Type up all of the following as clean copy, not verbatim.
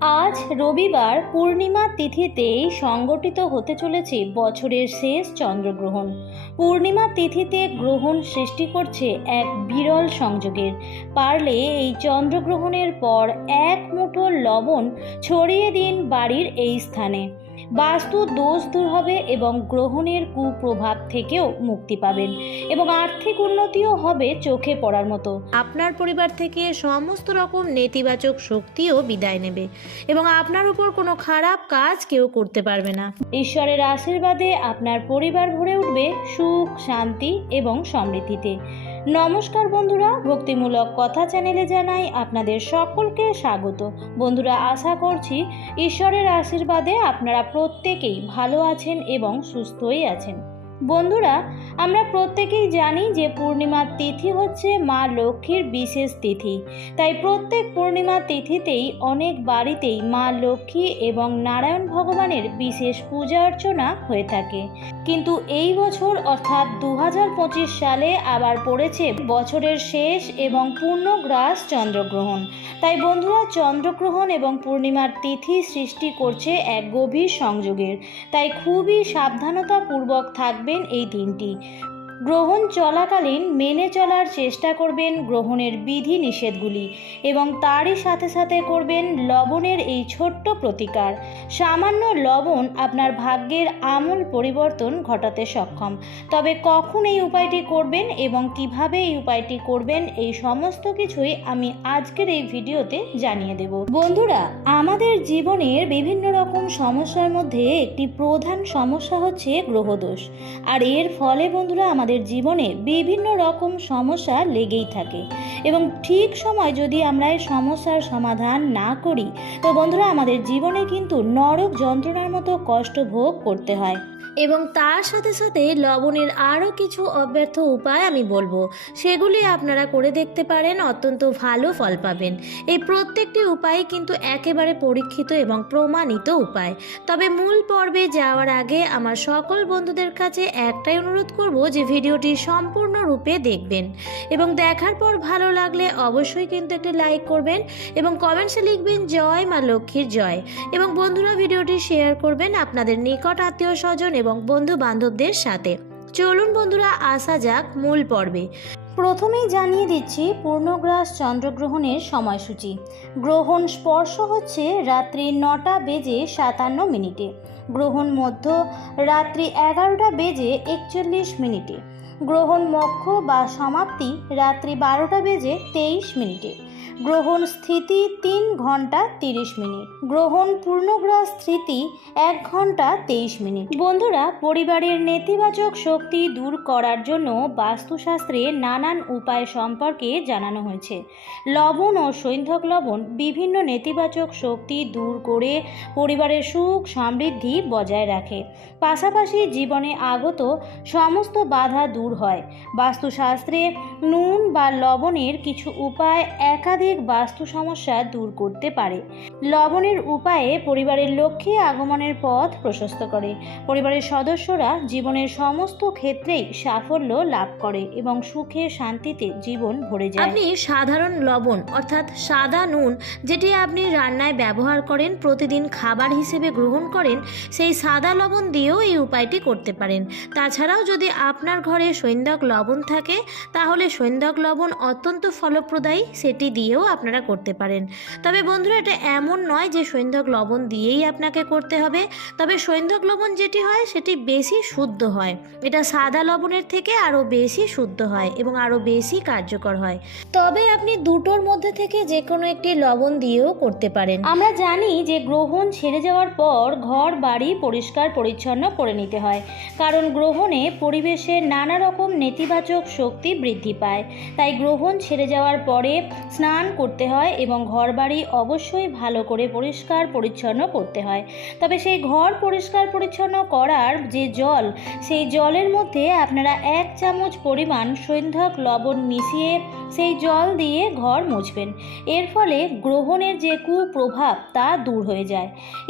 আজ রবিবার পূর্ণিমা তিথিতেই সংগঠিত হতে চলেছে বছরের শেষ চন্দ্রগ্রহণ। পূর্ণিমা তিথিতে গ্রহণ সৃষ্টি করছে এক বিরল সংযোগের। পারলে এই চন্দ্রগ্রহণের পর এক মুঠো লবণ ছড়িয়ে দিন বাড়ির এই স্থানে। বাস্তু দোষ দূর হবে এবং গ্রহণের কুপ্রভাব থেকেও মুক্তি পাবেন এবং আর্থিক উন্নতিও হবে চোখে পড়ার মতো। আপনার পরিবার থেকে সমস্ত রকম নেতিবাচক শক্তিও বিদায় নেবে এবং আপনার উপর কোনো খারাপ কাজ কেউ করতে পারবে না। ঈশ্বরের আশীর্বাদে আপনার পরিবার ভরে উঠবে সুখ, শান্তি এবং সমৃদ্ধিতে। নমস্কার বন্ধুরা, ভক্তিমূলক কথা চ্যানেলে জানাই আপনাদের সকলকে স্বাগত। বন্ধুরা, আশা করছি ঈশ্বরের আশীর্বাদে আপনারা প্রত্যেকেই ভালো আছেন এবং সুস্থই আছেন। বন্ধুরা, আমরা প্রত্যেকেই জানি যে পূর্ণিমার তিথি হচ্ছে মা লক্ষ্মীর বিশেষ তিথি। তাই প্রত্যেক পূর্ণিমা তিথিতেই অনেক বাড়িতেই মা লক্ষ্মী এবং নারায়ণ ভগবানের বিশেষ পূজা অর্চনা হয়ে থাকে। কিন্তু এই বছর অর্থাৎ 2025 সালে আবার পড়েছে বছরের শেষ এবং পূর্ণগ্রাস চন্দ্রগ্রহণ। তাই বন্ধুরা, চন্দ্রগ্রহণ এবং পূর্ণিমার তিথি সৃষ্টি করছে এক গভীর সংযোগের। তাই খুবই সাবধানতাপূর্বক থাকবেন এই দিনটি। গ্রহণ চলাকালীন মেনে চলার চেষ্টা করবেন গ্রহণের বিধি নিষেধগুলি এবং তারই সাথে সাথে করবেন লবণের এই ছোট্ট প্রতিকার। সামান্য লবণ আপনার ভাগ্যের আমূল পরিবর্তন ঘটাতে সক্ষম। তবে কখন এই উপায়টি করবেন এবং কিভাবে এই উপায়টি করবেন, এই সমস্ত কিছুই আমি আজকের এই ভিডিওতে জানিয়ে দেব। বন্ধুরা, আমাদের জীবনের বিভিন্ন রকম সমস্যার মধ্যে একটি প্রধান সমস্যা হচ্ছে গ্রহদোষ। আর এর ফলে বন্ধুরা, আমাদের জীবনে বিভিন্ন রকম সমস্যা লেগেই থাকে এবং ঠিক সময় যদি আমরা এই সমস্যার সমাধান না করি, তো বন্ধুরা আমাদের জীবনে কিন্তু নরক যন্ত্রণার মতো কষ্ট ভোগ করতে হয়। এবং তার সাথে সাথে লবণের আরও কিছু অব্যর্থ উপায় আমি বলবো, সেগুলি আপনারা করে দেখতে পারেন, অত্যন্ত ভালো ফল পাবেন। এই প্রত্যেকটি উপায় কিন্তু একেবারে পরীক্ষিত এবং প্রমাণিত উপায়। তবে মূল পর্বে যাওয়ার আগে আমার সকল বন্ধুদের কাছে একটাই অনুরোধ করব যে ভিডিওটি সম্পূর্ণরূপে দেখবেন এবং দেখার পর ভালো লাগলে অবশ্যই কিন্তু একটা লাইক করবেন এবং কমেন্টসে লিখবেন জয় মা লক্ষ্মীর জয়। এবং বন্ধুরা, ভিডিওটি শেয়ার করবেন আপনাদের নিকট আত্মীয় স্বজন এবং বন্ধু বান্ধবদের সাথে। চলুন বন্ধুরা, আসা যাক মূল পর্বে। প্রথমেই জানিয়ে দিচ্ছি পূর্ণগ্রাস চন্দ্রগ্রহণের সময়সূচি। গ্রহণ স্পর্শ হচ্ছে রাত্রি 9:57 গ্রহণ মধ্য রাত্রি 11:41। গ্রহণ মোক্ষ বা সমাপ্তি রাত্রি 12:23। গ্রহণ স্থিতি 3 ঘন্টা 30 মিনিট। গ্রহণ পূর্ণগ্রাস স্থিতি 1 ঘন্টা 23 মিনিট। বন্ধুরা, পরিবারের নেতিবাচক শক্তি দূর করার জন্য বাস্তুশাস্ত্রে নানান উপায় সম্পর্কে জানানো হয়েছে। লবণ ও সৈন্ধব লবণ বিভিন্ন নেতিবাচক শক্তি দূর করে পরিবারের সুখ সমৃদ্ধি বজায় রাখে। পাশাপাশি জীবনে আগত সমস্ত বাধা দূর হয়। বাস্তুশাস্ত্রে নুন বা লবণের কিছু উপায় একাধিক বাস্তু সমস্যা দূর করতে পারে। লবণের উপায়ে পরিবারের লক্ষ্মী আগমনের পথ প্রশস্ত করে। পরিবারের সদস্যরা জীবনের সমস্ত ক্ষেত্রেই সাফল্য লাভ করে এবং সুখে শান্তিতে জীবন ভরে যায়। আপনি সাধারণ লবণ অর্থাৎ সাদা নুন, যেটি আপনি রান্নায় ব্যবহার করেন, প্রতিদিন খাবার হিসেবে গ্রহণ করেন, সেই সাদা লবণ দিয়েও এই উপায়টি করতে পারেন। তাছাড়াও যদি আপনার ঘরে সৈন্ধব লবণ থাকে, তাহলে সৈন্ধব লবণ অত্যন্ত ফলপ্রদায়ী, সেটি দিয়েও আপনারা করতে পারেন। তবে বন্ধুরা, এটা এমন নয় যে সৈন্ধব লবণ দিয়েই আপনাকে করতে হবে। তবে সৈন্ধব লবণ যেটি হয় সেটি বেশি শুদ্ধ হয়। এটা সাদা লবণের থেকে আরও বেশি শুদ্ধ হয় এবং আরও বেশি কার্যকর হয়। তবে আপনি দুটোর মধ্যে থেকে যে কোনো একটি লবণ দিয়েও করতে পারেন। আমরা জানি যে গ্রহণ ছেড়ে যাওয়ার পর ঘর বাড়ি পরিষ্কার পরিচ্ছন্ন করে নিতে হয়, কারণ গ্রহণে পরিবেশের নানা রকম নেতিবাচক শক্তি বৃদ্ধি পায়। তাই গ্রহণ ছেড়ে যাওয়ার পরে স্নান করতে হয় এবং ঘরবাড়ি অবশ্যই ভালো করে পরিষ্কার পরিচ্ছন্ন করতে হয়। তবে সেই ঘর পরিষ্কার পরিচ্ছন্ন করার যে জল, সেই জলের মধ্যে আপনারা 1 চামচ পরিমাণ সৈন্ধব লবণ মিশিয়ে সেই জল দিয়ে ঘর মুছবেন। এর ফলে গ্রহণের যে কুপ্রভাব তা দূর হয়ে যায়।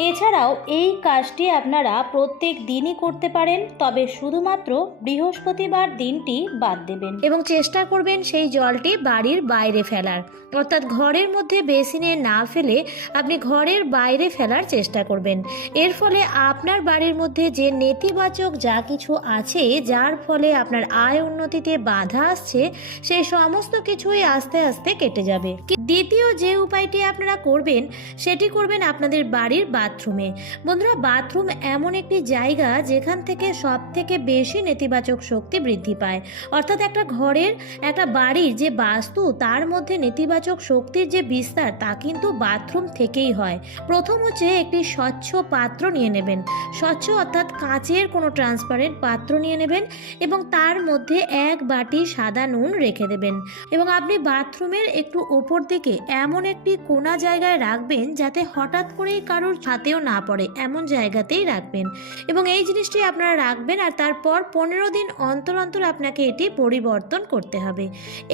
এছাড়াও এই কাজটি আপনারা প্রত্যেক দিনই করতে পারেন, তবে শুধুমাত্র বৃহস্পতিবার দিনটি বাদ দেবেন এবং চেষ্টা করবেন সেই জলটি বাড়ির বাইরে ফেলার, অর্থাৎ ঘরের মধ্যে বেসিনে না ফেলে আপনি ঘরের বাইরে ফেলার চেষ্টা করবেন। এর ফলে আপনার বাড়ির মধ্যে যে নেতিবাচক যা কিছু আছে, যার ফলে আপনার আয় উন্নতিতে বাধা আসছে, সেই সমস্ত কিছুই আস্তে আস্তে কেটে যাবে। দ্বিতীয় যে উপায়টি আপনারা করবেন সেটি করবেন আপনাদের বাড়ির বাথরুমে। বন্ধুরা, বাথরুম এমন একটি জায়গা যেখান থেকে সব থেকে বেশি নেতিবাচক শক্তি বৃদ্ধি পায়। অর্থাৎ একটা ঘরের, একটা বাড়ির যে বাস্তু, তার মধ্যে নেতিবাচক শক্তির যে বিস্তার, তা কিন্তু বাথরুম থেকেই হয়। প্রথম হচ্ছে একটি স্বচ্ছ পাত্র নিয়ে নেবেন। স্বচ্ছ অর্থাৎ কাচের কোনো ট্রান্সপারেন্ট পাত্র নিয়ে নেবেন এবং তার মধ্যে 1 বাটি সাদা নুন রেখে দেবেন এবং আপনি বাথরুমের একটু ওপর দিকে এমন একটি কোণা জায়গায় রাখবেন যাতে হঠাৎ করেই কারোর হাতেও না পড়ে, এমন জায়গাতেই রাখবেন এবং এই জিনিসটি আপনারা রাখবেন। আর তারপর 15 দিন অন্তর অন্তর আপনাকে এটি পরিবর্তন করতে হবে।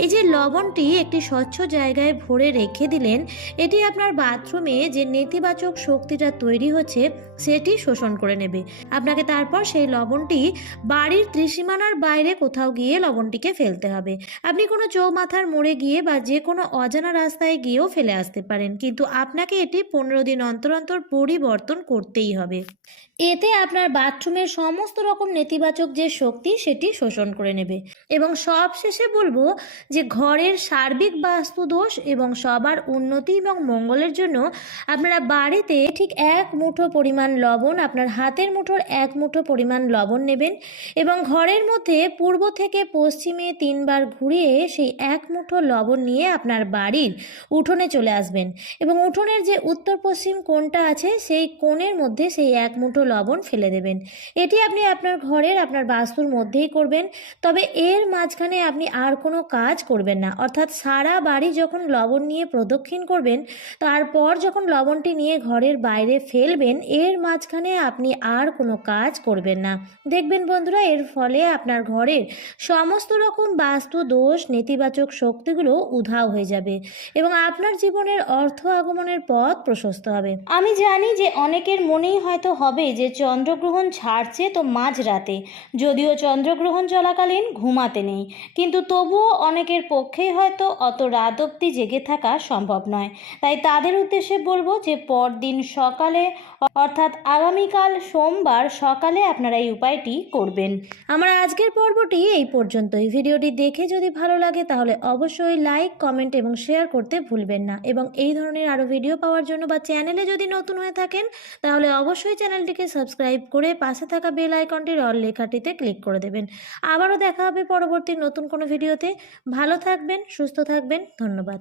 এই যে লবণটি একটি স্বচ্ছ জায়গায় ভরে রেখে দিলেন, এটি আপনার বাথরুমে যে নেতিবাচক শক্তিটা তৈরি হচ্ছে সেটি শোষণ করে নেবে। আপনাকে তারপর সেই লবণটি বাড়ির ত্রিসীমানার বাইরে কোথাও গিয়ে লবণটিকে ফেলতে হবে। আপনি কোনো চৌমাথার মোড়ে গিয়ে বা যে কোনো অজানা রাস্তায় গিয়েও ফেলে আসতে পারেন, কিন্তু আপনাকে এটি 15 দিন অন্তর অন্তর পরিবর্তন করতেই হবে। এতে আপনার বাথরুমের সমস্ত রকম নেতিবাচক যে শক্তি সেটি শোষণ করে নেবে। এবং সব শেষে বলবো যে ঘরের সার্বিক বাস্তু দোষ এবং সবার উন্নতি এবং মঙ্গলের জন্য আপনারা বাড়িতে ঠিক 1 মুঠো পরিমাণ লবণ, আপনার হাতের মুঠোর 1 মুঠো পরিমাণ লবণ নেবেন এবং ঘরের মধ্যে পূর্ব থেকে পশ্চিমে 3 বার ঘুরিয়ে সেই 1 মুঠো লবণ নিয়ে আপনার বাড়ির উঠোনে চলে আসবেন এবং উঠোনের যে উত্তর পশ্চিম কোণটা আছে সেই কোণের মধ্যে সেই 1 মুঠো লবণ ফেলে দেবেন। এটি আপনি আপনার ঘরের, আপনার বাস্তুর মধ্যেই করবেন। তবে এর মাঝখানে আপনি আর কোনো কাজ করবেন না। অর্থাৎ সারা বাড়ি যখন লবণ নিয়ে প্রদক্ষিণ করবেন, তারপর যখন লবণটি নিয়ে ঘরের বাইরে ফেলবেন, এর মাঝখানে আপনি আর কোনো কাজ করবেন না। দেখবেন বন্ধুরা, এর ফলে আপনার ঘরের সমস্ত রকম বাস্তু দোষ, নেতিবাচক শক্তিগুলো উধাও হয়ে যাবে এবং আপনার জীবনের অর্থ আগমনের পথ প্রশস্ত হবে। আমি জানি যে অনেকের মনেই হয়তো হবে যে চন্দ্রগ্রহণ ছাড়ছে তো মাঝরাতে, যদিও চন্দ্রগ্রহণ চলাকালীন ঘুমাতে নেই, কিন্তু তবুও অনেকের পক্ষেই হয়তো অত রাত অবধি জেগে থাকা সম্ভব নয়। তাই তাদের উদ্দেশ্যে বলবো যে পরদিন সকালে, অর্থাৎ আগামীকাল সোমবার সকালে আপনারা এই উপায়টি করবেন। আমার আজকের পর্বটি এই পর্যন্তই। ভিডিওটি দেখে যদি ভালো লাগে তাহলে অবশ্যই লাইক, কমেন্ট এবং শেয়ার করতে ভুলবেন না এবং এই ধরনের আরও ভিডিও পাওয়ার জন্য বা চ্যানেলে যদি নতুন হয়ে থাকেন তাহলে অবশ্যই চ্যানেলটিকে সাবস্ক্রাইব করে পাশে থাকা বেল আইকনটির অল লেখাটিতে ক্লিক করে দেবেন। আবারও দেখা হবে পরবর্তী নতুন কোনো ভিডিওতে। ভালো থাকবেন, সুস্থ থাকবেন, ধন্যবাদ।